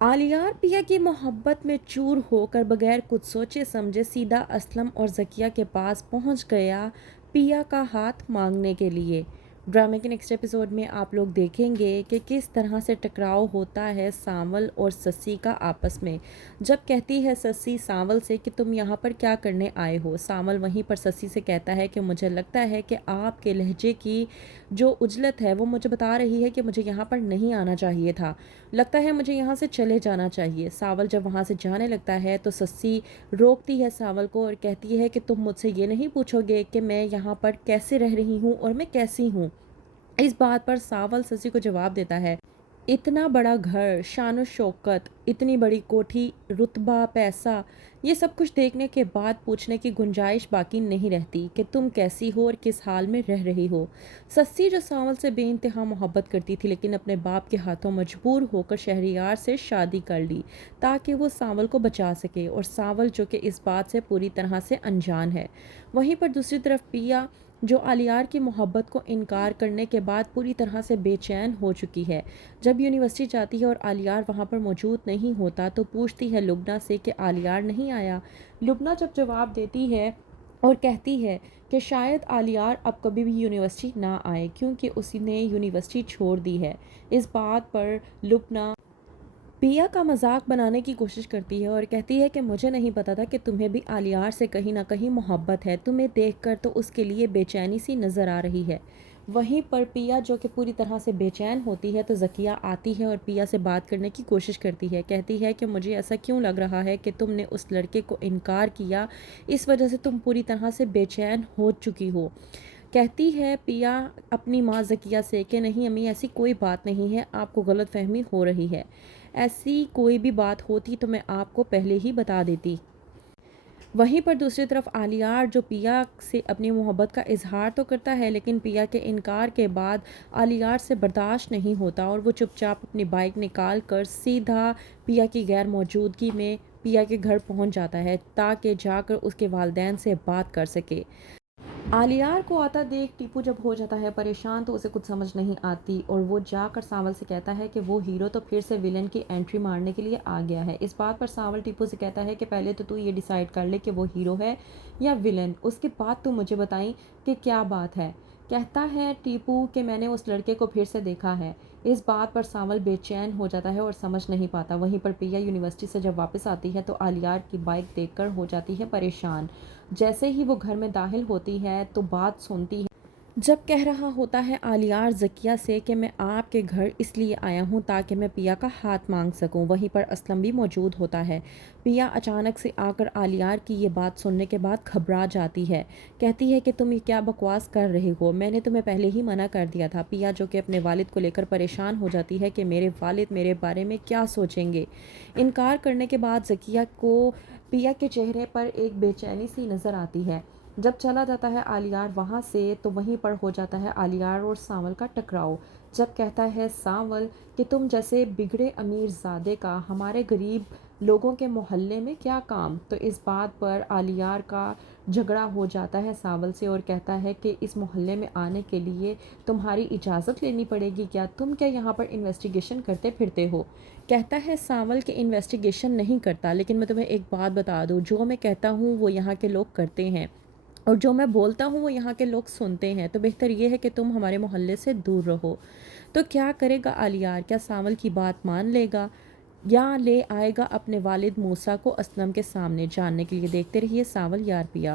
आलियार पिया की मोहब्बत में चूर होकर बगैर कुछ सोचे समझे सीधा असलम और ज़किया के पास पहुंच गया पिया का हाथ मांगने के लिए। ड्रामे के नेक्स्ट एपिसोड में आप लोग देखेंगे कि किस तरह से टकराव होता है सांवल और सस्सी का आपस में। जब कहती है सस्सी सांवल से कि तुम यहाँ पर क्या करने आए हो, सांवल वहीं पर सस्सी से कहता है कि मुझे लगता है कि आपके लहजे की जो उजलत है वो मुझे बता रही है कि मुझे यहाँ पर नहीं आना चाहिए था। लगता है मुझे यहाँ से चले जाना चाहिए। सावल जब वहाँ से जाने लगता है तो सस्सी रोकती है सावल को और कहती है कि तुम मुझसे ये नहीं पूछोगे कि मैं यहाँ पर कैसे रह रही हूँ और मैं कैसी हूँ। इस बात पर सावल सस्सी को जवाब देता है, इतना बड़ा घर, शान शौकत, इतनी बड़ी कोठी, रुतबा, पैसा, ये सब कुछ देखने के बाद पूछने की गुंजाइश बाकी नहीं रहती कि तुम कैसी हो और किस हाल में रह रही हो। सस्सी जो सांवल से बेइंतहा मोहब्बत करती थी लेकिन अपने बाप के हाथों मजबूर होकर शहरियार से शादी कर ली ताकि वो सांवल को बचा सके, और सांवल जो कि इस बात से पूरी तरह से अनजान है। वहीं पर दूसरी तरफ पिया जो आलियार की मोहब्बत को इनकार करने के बाद पूरी तरह से बेचैन हो चुकी है। जब यूनिवर्सिटी जाती है और आलियार वहाँ पर मौजूद नहीं होता तो पूछती है लुबना से कि आलियार नहीं आया। लुबना जब जवाब देती है और कहती है कि शायद आलियार अब कभी भी यूनिवर्सिटी ना आए क्योंकि उसने यूनिवर्सिटी छोड़ दी है। इस बात पर लुबना पिया का मजाक बनाने की कोशिश करती है और कहती है कि मुझे नहीं पता था कि तुम्हें भी आलियार से कहीं ना कहीं मोहब्बत है, तुम्हें देखकर तो उसके लिए बेचैनी सी नज़र आ रही है। वहीं पर पिया जो कि पूरी तरह से बेचैन होती है तो ज़किया आती है और पिया से बात करने की कोशिश करती है। कहती है कि मुझे ऐसा क्यों लग रहा है कि तुमने उस लड़के को इनकार किया, इस वजह से तुम पूरी तरह से बेचैन हो चुकी हो। कहती है पिया अपनी माँ ज़किया से कि नहीं अम्मी, ऐसी कोई बात नहीं है, आपको गलतफहमी हो रही है। ऐसी कोई भी बात होती तो मैं आपको पहले ही बता देती। वहीं पर दूसरी तरफ आलियार जो पिया से अपनी मोहब्बत का इजहार तो करता है लेकिन पिया के इनकार के बाद आलियार से बर्दाश्त नहीं होता और वो चुपचाप अपनी बाइक निकाल कर सीधा पिया की गैर मौजूदगी में पिया के घर पहुंच जाता है ताकि जाकर उसके वालिदैन से बात कर सके। आलियार को आता देख टीपू जब हो जाता है परेशान तो उसे कुछ समझ नहीं आती और वो जाकर सांवल से कहता है कि वो हीरो तो फिर से विलन की एंट्री मारने के लिए आ गया है। इस बात पर सांवल टीपू से कहता है कि पहले तो तू ये डिसाइड कर ले कि वो हीरो है या विलन, उसके बाद तू मुझे बताई कि क्या बात है। कहता है टीपू कि मैंने उस लड़के को फिर से देखा है। इस बात पर सांवल बेचैन हो जाता है और समझ नहीं पाता। वहीं पर पिया यूनिवर्सिटी से जब वापस आती है तो आलियार की बाइक देखकर हो जाती है परेशान। जैसे ही वो घर में दाखिल होती है तो बात सुनती है जब कह रहा होता है आलियार ज़किया से कि मैं आपके घर इसलिए आया हूँ ताकि मैं पिया का हाथ मांग सकूँ। वहीं पर असलम भी मौजूद होता है। पिया अचानक से आकर आलियार की ये बात सुनने के बाद घबरा जाती है। कहती है कि तुम ये क्या बकवास कर रहे हो, मैंने तुम्हें पहले ही मना कर दिया था। पिया जो कि अपने वालिद को लेकर परेशान हो जाती है कि मेरे वालिद मेरे बारे में क्या सोचेंगे। इनकार करने के बाद ज़किया को पिया के चेहरे पर एक बेचैनी सी नज़र आती है। जब चला जाता है आलियार वहाँ से तो वहीं पर हो जाता है आलियार और सांवल का टकराव। जब कहता है सांवल कि तुम जैसे बिगड़े अमीर ज़ादे का हमारे गरीब लोगों के मोहल्ले में क्या काम, तो इस बात पर आलियार का झगड़ा हो जाता है सांवल से और कहता है कि इस मोहल्ले में आने के लिए तुम्हारी इजाज़त लेनी पड़ेगी क्या, तुम क्या यहाँ पर इन्वेस्टिगेशन करते फिरते हो। कहता है सांवल कि इन्वेस्टिगेशन नहीं करता, लेकिन मैं तुम्हें एक बात बता दूँ, जो मैं कहता हूँ वो यहाँ के लोग करते हैं और जो मैं बोलता हूँ वो यहाँ के लोग सुनते हैं, तो बेहतर ये है कि तुम हमारे मोहल्ले से दूर रहो। तो क्या करेगा आलियार, क्या सांवल की बात मान लेगा या ले आएगा अपने वालिद मूसा को असलम के सामने जानने के लिए। देखते रहिए सांवल यार पिया।